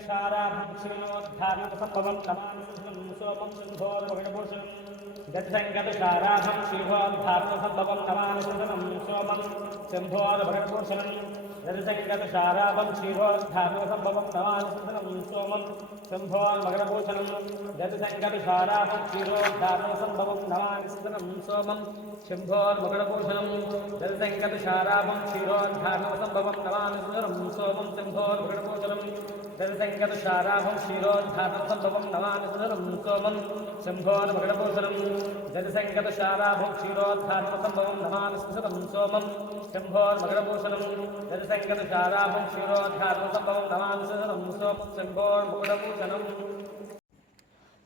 गजसङ्गतशाराभक्षिणोद्धारणसम्भवं नमामि सोमं सिन्धोर्वगणभूषणं गजसङ्गतशाराभं क्षीरोद्धारणसम्भवं नमामि सोमं सिन्धोर्वगणभूषणं गजसङ्गतशाराभं क्षीरोद्धारणसम्भवं नमामि सोमं सिन्धोर्वगणभूषणं गजसङ्गतशाराभं क्षीरोद्धारणसम्भवं नमामि सोमं सिन्धोर्वगणभूषणं गजसङ्गतशाराभं क्षीरोद्धारणसम्भवं नमामि सोमं सिन्धोर्वगणभूषणं गजसङ्गतशाराभं क्षीरोद्धारणसम्भवं नमामि सोमं सिन्धोर्वगणभूषणं गजसङ्गतशाराभं क्षीरोद्धारणसम्भवं नमामि सोमं सिन्धोर्वगणभूषणं गजसङ्गतशाराभं क्षीरोद्धारणसम्भवं नमामि सोमं सिन्धोर्वगणभूषणम्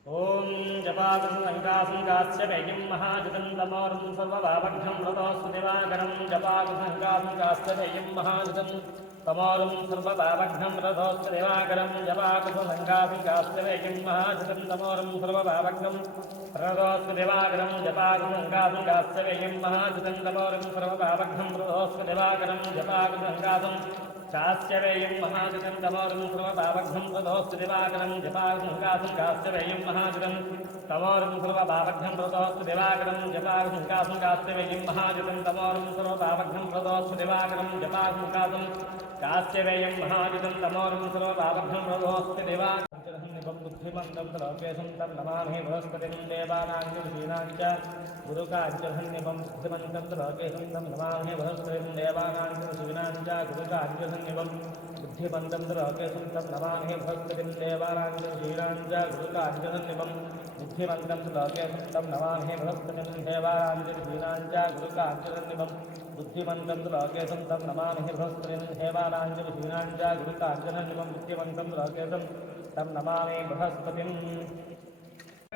ॐ जपाकुसङ्कासङ्कास्य वैयं महाजतं तमोरं सर्वभावघ्नं रतोऽस्तु दिवाकरं जपाकुसङ्कासङ्कास्य वैयं महाजतं तमोरं सर्वभावघ्नं रतोऽस्तु दिवाकरं जपाकुसङ्कासङ्कास्य वैयं महाजतं तमोरं सर्वभावघ्नं रतोऽस्तु दिवाकरं जपाकुसङ्कासङ्कास्य वैयं महाजतं तमोरं सर्वभावघ्नं रतोऽस्तु दिवाकरं जपाकुसङ्कासं शास्य वेयं महाजतं तमोरं सर्वभावघ्नं रतोऽस्तु दिवाकरं जपाकुसङ्कासङ्कास्य वेयं महाजतं तमोरं सर्वभावघ्नं रतोऽस्तु दिवाकरं जपाकुसङ्कासङ्कास्य वेयं महाजतं तमोरं सर्वभावघ्नं रतोऽस्तु दिवाकरं जपाकुसङ्कासङ्कास्य वेयं महाजतं तमोरं सर्वभावघ्नं रतोऽस्तु दिवाकरं बुद्धिमन्तं लोकेशं तं नमामि बृहस्पतिं देवानां ऋषीणां च गुरुकार्यधन्यं बुद्धिमन्तं लोकेशं तं नमामि बृहस्पतिं देवानां ऋषीणां च गुरुकार्यधन्यं बुद्धिमन्तं लोकेशं तं नमामि बृहस्पतिं देवानां ऋषीणां च गुरुकार्यधन्यं बुद्धिमन्तं लोकेशं तं नमामि बृहस्पतिं देवानां ऋषीणां च गुरुकार्यधन्यं बुद्धिमन्तं लोकेशं तं नमामि बृहस्पतिं देवानां ऋषीणां च गुरुकार्यधन्यं बुद्धिमन्तं लोकेशं तं नमामि बृहस्पतिं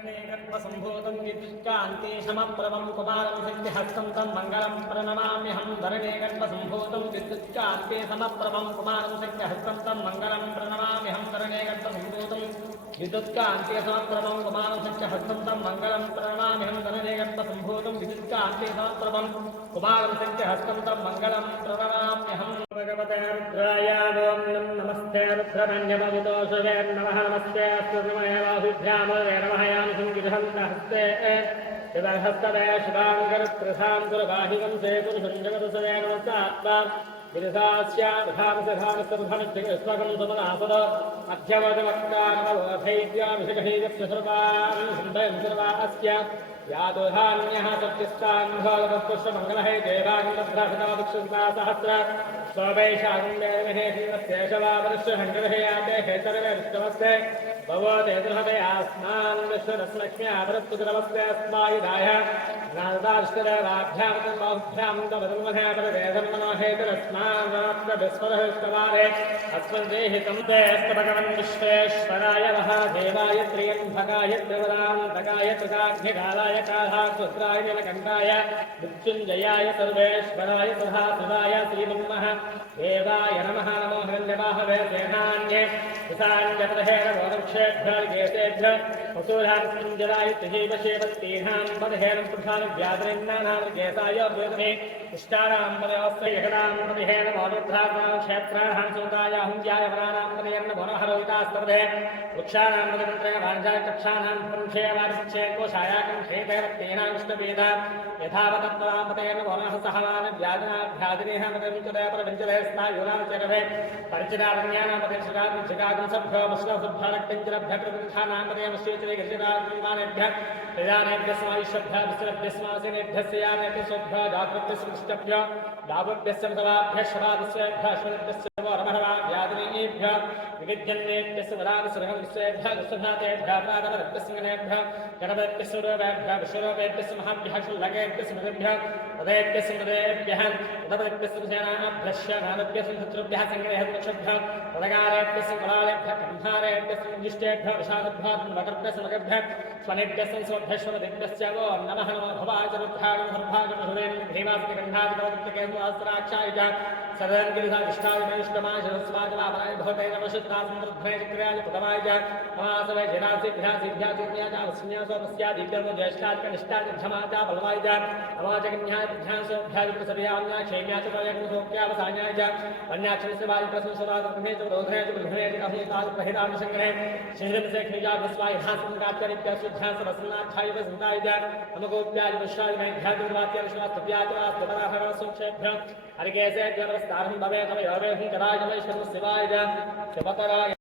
गर्भसम्भूतं विद्युत्कान्ति समप्रभं कुमारं सिद्धिहस्तं तं मङ्गलं प्रणमाम्यहं धरणे गर्भसम्भूतं विद्युत्कान्ति समप्रभं कुमारं सिद्धिहस्तं तं मङ्गलं प्रणमाम्यहं धरणे गर्भसम्भूतं विद्युत्कान्ति समप्रभं कुमारं सिद्धिहस्तं तं मङ्गलं प्रणमाम्यहं धरणे गर्भसम्भूतं विद्युत्कान्ति समप्रभं कुमारं सिद्धिहस्तं तं मङ्गलं प्रणमाम्यहं भगवते रुद्राय नमस्ते रुद्रमन्यमवितोषवे नमः नमस्ते अस्तुर्मयवाहुभ्यां नमः हस्ते शिवहस्तवे शिवाङ्गरप्रसां दुर्बाहिकं से पुरुषञ्जगतसवे नमस्तात्मा विरसास्याधामसधामस्तभमज्जगस्वगं समनापद मध्यवदवक्तानवधैर्याभिषगहैरस्य सर्वान् सुन्दयं सर्वा अस्य यादोधान्यः सत्यस्तान् भगवत्पुष्पमङ्गलहे देवानन्दभ्राभितावक्षन्ता सहस्र स्ववैशाङ्गेशवावरुष्यहङ्गलहे याते हेतरवे विष्णवस्ते भवो तेजहते आस्मान् विश्वरस्लक्ष्म्या भरत्पुत्रवस्ते अस्मायुधाय नारदाष्टदेवाभ्यां बाहुभ्यां तवदन्महे परवेदन्मनो हेतरस्मान् रात्रविस्मरहिष्टवारे अस्मद्देहितं ते भगवन् विश्वेश्वराय महादेवाय त्र्यम्बकाय त्रिवरान्तकाय त्रिकाग्निकालाय कालाकृत्राय नीलकण्ठाय मृत्युञ्जयाय सर्वेश्वराय सदाशिवाय श्रीमन्मः देवाय नमः नमो हिरण्यवाहवे सेनान्ये कुसान्यपदहे नमो वृक्षेभ्यर्गेतेभ्यः वसूधात्मञ्जलाय त्रिजीवशेवन्तीनां पदहेन पुरुषानुव्याधरेन्नानां गेताय वेदने इष्टानां पदयोस्त्रयहणां पदहेन मौरुद्धानां क्षेत्राणां सूताय हुञ्जाय वराणां पदयन्न भोरहरोहितास्तर्भे वृक्षाणां पदमन्त्रय वाञ्छाय कक्षाणां पुंक्षे वारिक्षे कोशायाकं क्षेत्रवत्तेनां इष्टवेद यथावतत्त्वां पदयन भोरः सहमान व्याजनाभ्यादिनेह पदविचदय परविचदय स्नायुरां चरभे परिचिदारण्यानां पदक्षिकागं शिकागं सभ्यो वस्त्रसुद्धारक्तिञ्जलभ्यप्रविधानां पदयमश्चेचरे गृहीतात्मानेभ्यः प्रजानेभ्यः समायुष्यभ्यः विश्रभ्यस्मासिनेभ्यः स्यानेभ्यः स्वभ्यः जातृभ्यः दावभ्यस्य मृतवाभ्यः शवादस्वेभ्यः अश्वनेभ्यस्य व्यादिनेभ्यः विविध्यन्नेभ्यस्य वरादसुरहंसेभ्यः दुष्टनाथेभ्यः प्रागमरभ्यस्मिनेभ्यः गणपतिभ्यः सूर्यवेभ्यः विश्वरूपेभ्यः महाभ्यः शुल्लकेभ्यः स्मृतिभ्यः पदेभ्यः मृदेभ्यः उदपतिभ्यः सेनाभ्यश्च नारभ्यः शत्रुभ्यः सङ्ग्रहः वृक्षभ्यः पदगारेभ्यः कुलालेभ्यः कण्ठारेभ्यः ज्येष्ठेभ्यः विशाखभ्यः वक्रभ्यः समगभ्यः स्वनेभ्यः संस्वभ्यः दिग्भ्यश्च वो नमः नमो भवाय च रुद्राय सर्वाय मधुरेण भीमासि गन्धाय कवचके सहस्राक्षाय च सदङ्गिरिधाविष्ठाय वैष्णवाय सरस्वाय वामनाय भवते नमः शुद्धाय समृद्धाय चक्राय प्रथमाय च नमासवे जनासि ध्यासि ध्यासिज्ञाय वस्न्यासोपस्या दीप्यर्मो ज्येष्ठाय कनिष्ठाय धमाय च बलवाय च नमाजगन्याय ध्यासोभ्याय प्रसव्याम्याय क्षेम्याय च प्रयज्ञसोक्यावसान्याय च अन्याक्षरस्यवाय प्रसंसदाय प्रथमे च रोधने च ब्रह्मणे च अभिताय प्रहिताय संग्रहे शिहृदसे खिजाय भस्वाय हासं कात्यानित्य शुद्धाय सरस्नाक्षाय वसन्ताय च नमगोप्याय विश्वाय मैध्याय दुर्वाक्य विश्वास्तव्याय च वास्तवराहर सुक्षेभ्य हरिकेशे ज्वरस्तारं भवे तव योगेहि कराय नमः शिवाय च शिवतराय